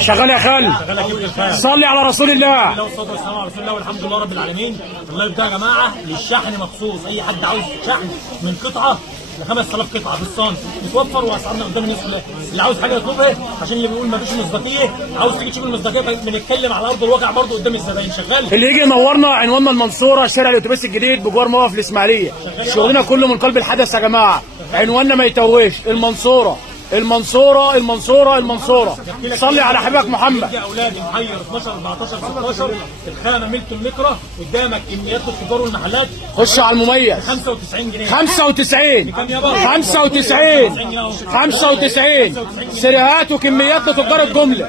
شغال يا خال. صلي على رسول الله. والصلاه والسلام على رسول الله والحمد لله رب العالمين. اللايف ده يا جماعه للشحن مخصوص، اي حد عاوز شحن من قطعه ل 5000 قطعه في الصنف متوفر واسعارنا قدام الناس كلها. اللي عاوز حاجه يطلبها، عشان اللي بيقول مفيش مصداقيه عاوز تيجي تشوف المصداقيه بنتكلم على ارض الواقع برضه قدام الزباين. شغال اللي يجي ينورنا، عنواننا المنصوره، شارع الاتوبيس الجديد بجوار موقف الاسماعيليه. شغلنا كله من قلب الحدث يا جماعه، عنواننا ما يتوهش، المنصوره المنصوره المنصوره المنصوره. صلي على حبيبك محمد. يا اولادي محير 12 14 16 الخانه ملتون متر قدامك كميات التجار والمحلات. خش على المميز 95 جنيه 95 بكام يابا؟ 95 سريهات وكميات لتجار الجمله.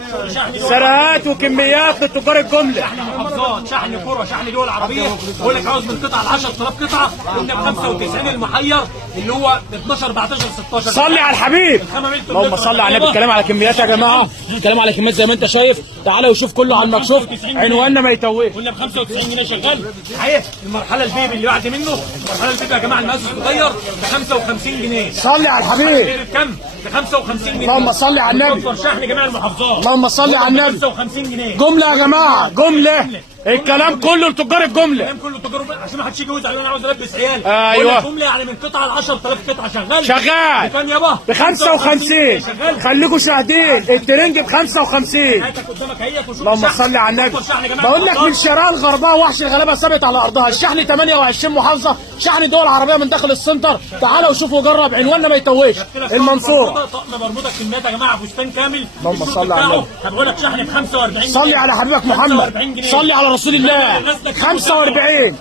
سريهات وكميات لتجار الجمله. شحن محافظات، شحن قرى، شحن دول عربيه. بقول لك عاوز من قطعه ل 10000 قطعه قلنا ب 95 المحير اللي هو ب 12 14 16. صلي على الحبيب. اللهم صل على النبي. الكلام على كميات يا جماعه، الكلام على كميات زي ما انت شايف. تعالى وشوف كله على المكشوف، عنواننا ما يتوهش. قلنا ب 95 جنيه شغال. صحيح المرحله البيبي اللي بعد منه، المرحله البيبي يا جماعه المقاس الصغير ب 55 جنيه. صلي على الحبيب. بكام؟ ب 55 جنيه. اللهم صل على النبي. توفر شحن جميع المحافظات. اللهم صل على النبي. 55 جنيه جمله يا جماعه، جمله. الكلام كله لتجار الجمله. الكلام كله تجار، عشان ما حدش يجي يقول انا عاوز البس عيال. ايوه جمله يعني من قطعه ل 10000 قطعه. شغال شغال بكام يابا؟ ب 55. خليكم شاهدين، الترنج ب 55. هاتك قدامك اهيت وشوف. اللهم صل على النبي. بقول لك من شراء الغرباء وحش الغلابه ثابت على ارضها. الشحن 28 محافظه، شحن دول عربيه من داخل السنتر. تعالى وشوف وجرب، عنواننا ما يتوهش، المنصوره. طقم برموده كميات يا جماعه، فستان كامل. اللهم صل على النبي. هبقول لك شحن ب 45 صلي على حبيبك محمد، صلي على رسول الله. 45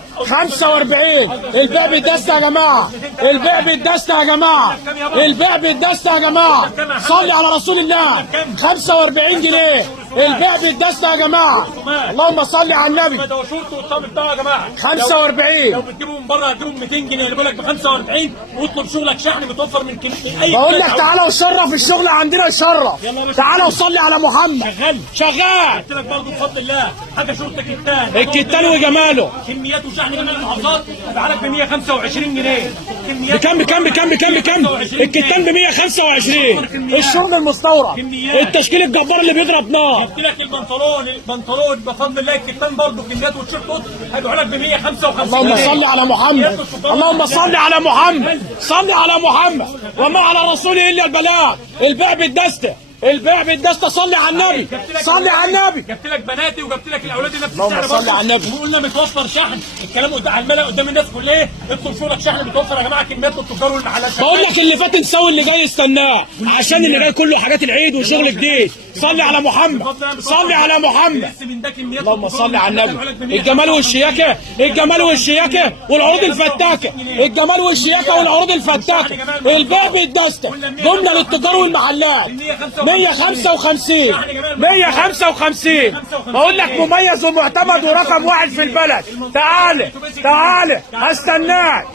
البيع بالدست يا جماعه، البيع بالدست يا جماعه، البيع بالدست يا جماعه. صلي على رسول الله. 45 جنيه البيع بالدست يا جماعه. اللهم صل على النبي. ده شورت والطقم بتاعه يا جماعه 45. لو بتجيبه من بره هتجيبه ب 200 جنيه. اللي بقول لك ب 45 واطلب شغلك شحن متوفر من اي. بقول لك تعالى وشرف الشغل عندنا، يشرف. تعالى وصلي على محمد. شغال قلت لك برضه بفضل الله حاجه شورت كتان. الكتان وجماله. كميات وشحن جميع المحافظات هبقى لك ب 125 جنيه. بكام الكتان ب 125. الشرب المستورد، التشكيل الجبار اللي بيضرب نار. قلت لك البنطلون بفضل الله الكتان برضه كميات والتيشيرت هيبقى لك ب 155. اللهم صل على محمد، اللهم صل على محمد، صل على محمد. وما على رسوله الا البلاغ. البيع بالدسته، البيع بالدسته. صلي على النبي، صلي على النبي. جبت لك بناتي وجبت لك الاولاد نفس السعر. اللهم صل على النبي. وقلنا متوفر شحن. الكلام على الملأ قدام الناس كلها. اطلب شغلك شحن متوفر يا جماعه، كميات للتجار والمحلات. بقول لك اللي فات نسوي اللي جاي استناه، عشان اللي جاي كله حاجات العيد وشغل جديد. صلي على محمد، صلي على محمد. اللهم صل على النبي. الجمال والشياكه، الجمال والشياكه والعروض الفتاكه، الجمال والشياكه والعروض الفتاكه. البيع بالدسته، جمله للتجار والمحلات. 155 بقول لك مميز ومعتمد ورقم واحد في البلد. تعالى هستناك.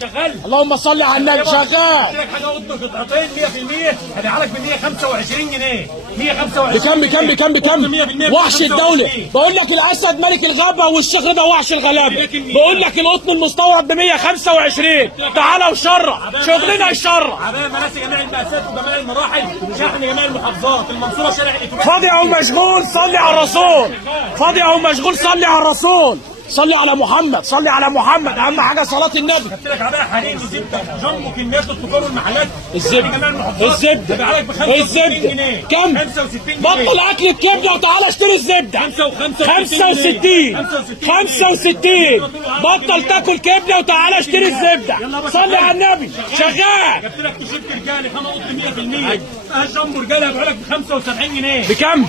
شغال. اللهم صل على النبي. شغال. لك حاجه قطن قطعتين 100% هبيع لك ب 125 جنيه. 125 بكام؟ وحش الدوله. بقول لك الاسد ملك الغابه والشيخ ده وحش الغلابه. بقول لك القطن المستورد ب 125. تعالى وشرع، شغلنا يشرع. عباية مناسك جميع المقاسات وجميع المراحل، شحن جميع المحافظات. المنصوره شارع الاتوبيس. فاضي او مشغول صلي على الرسول، فاضي او مشغول صلي على الرسول. صلي على محمد، صلي على محمد. اهم حاجه صلاه النبي. جبت لك عباية حرير وزبده جنبه كميات التجار والمحلات. الزبده ب 65 جنيه. كم؟ 65 جنيه. بطل اكل الكبده وتعالى اشتري الزبده. 65 بطل تاكل كبده وتعالى اشتري الزبده. صلي على النبي. شغال. جبت لك تيشيرت رجالي خامه قطن 100%. جنبه رجالي هبيع لك ب 75 جنيه. بكام؟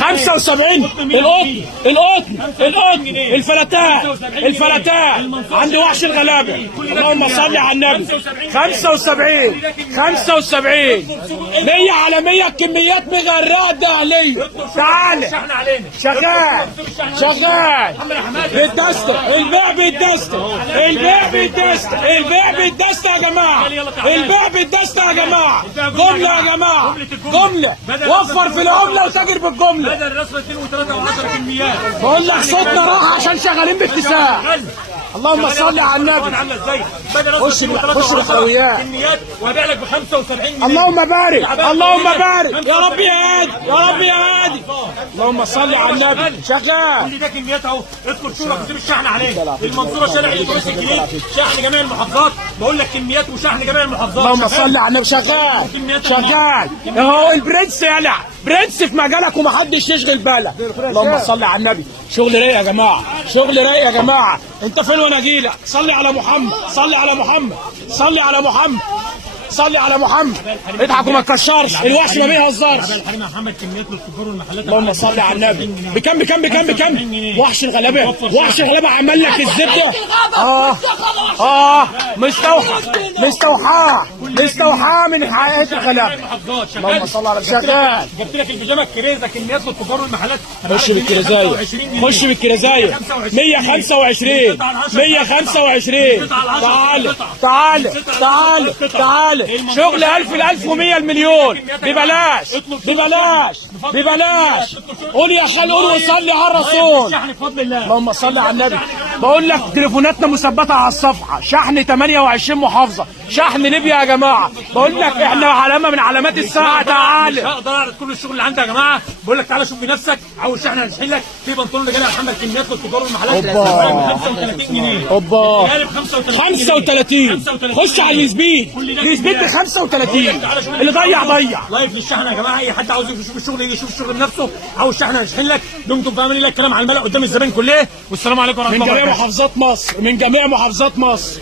75. القطن الفلاتات عند وحش الغلابه. اللهم صل على النبي. 75 100 على 100 كميات مغرقه دهليه. تعالى شغال بالدسته. البيع بالدسته يا جماعه. البيع بالدسته يا جماعه. جمله يا جماعه، جمله. وفر في العمله وتاجر بالجمله. بدل رسمه 2 و3 و10 كميات. بقول لك صوتنا راح عشان شغالين باكتساح. اللهم صل على النبي. عامله ازاي؟ خش بالحلويات. كميات وهبيع لك ب 75 جنيه. اللهم بارك اللهم بارك، يا رب يا هادي يا رب يا هادي. اللهم صل على النبي. شغال. كل ده كميات اهو. ادخل شورى وسيب الشحن عليه. المنصوره شارع الاتوبيس الجديد، شحن جميع المحافظات. بقول لك كميات وشحن جميع المحافظات. اللهم صل على النبي. شغال شغال اهو. البرنس يلع برنس في مجالك ومحدش يشغل بالك. اللهم صل على النبي. شغل رايق يا جماعه، شغل رايق يا جماعه. انت فين وانا اجيلك؟ صلي على محمد، صلي على محمد، صلي على محمد، صلي على محمد. اضحك وما تكشرش، الوحش ما بيهزرش. الحريم يا محمد كميات للتجار والمحلات. اللهم صل على النبي. بكم بكم بكم بكم؟ وحش الغلابه، وحش الغلابه عمل لك الزبده. مستوحاه من حقيقه الغلابه. اللهم صل على شغال. جبت لك البيجامه الكريزه كميات للتجار والمحلات. خش بالكرزايه، خش بالكرزايه. 125 125. تعال تعال تعال تعال. شغل 1000 ل1100 المليون ببلاش ببلاش ببلاش. قول يا خال قول وصلي على الرسول. شحن بفضل الله. اللهم صل على النبي. بقول لك تليفوناتنا مثبته على الصفحه. شحن 28 محافظه، شحن ليبيا يا جماعه. بقول لك احنا علامه من علامات الساعه. تعال. مش هقدر اعرض كل الشغل اللي عندي يا جماعه. بقول لك تعالى شوف بنفسك. عاوز شحن هنشحن لك. في بنطلون رجاله يا محمد كميات للتجار والمحلات ب 35 جنيه. اوبا 35. خش على السبيد. السبيد ب 35. اللي ضيع ضيع. لايف للشحن يا جماعه. اي حد عاوز يشوف الشغل يجي يشوف الشغل بنفسه. عاوز شحن هنشحن لك. دمتم في امان الله. الكلام على الملأ قدام الزبائن كلها. والسلام عليكم ورحمه الله من وبركاته. جميع محافظات مصر، من جميع محافظات مصر.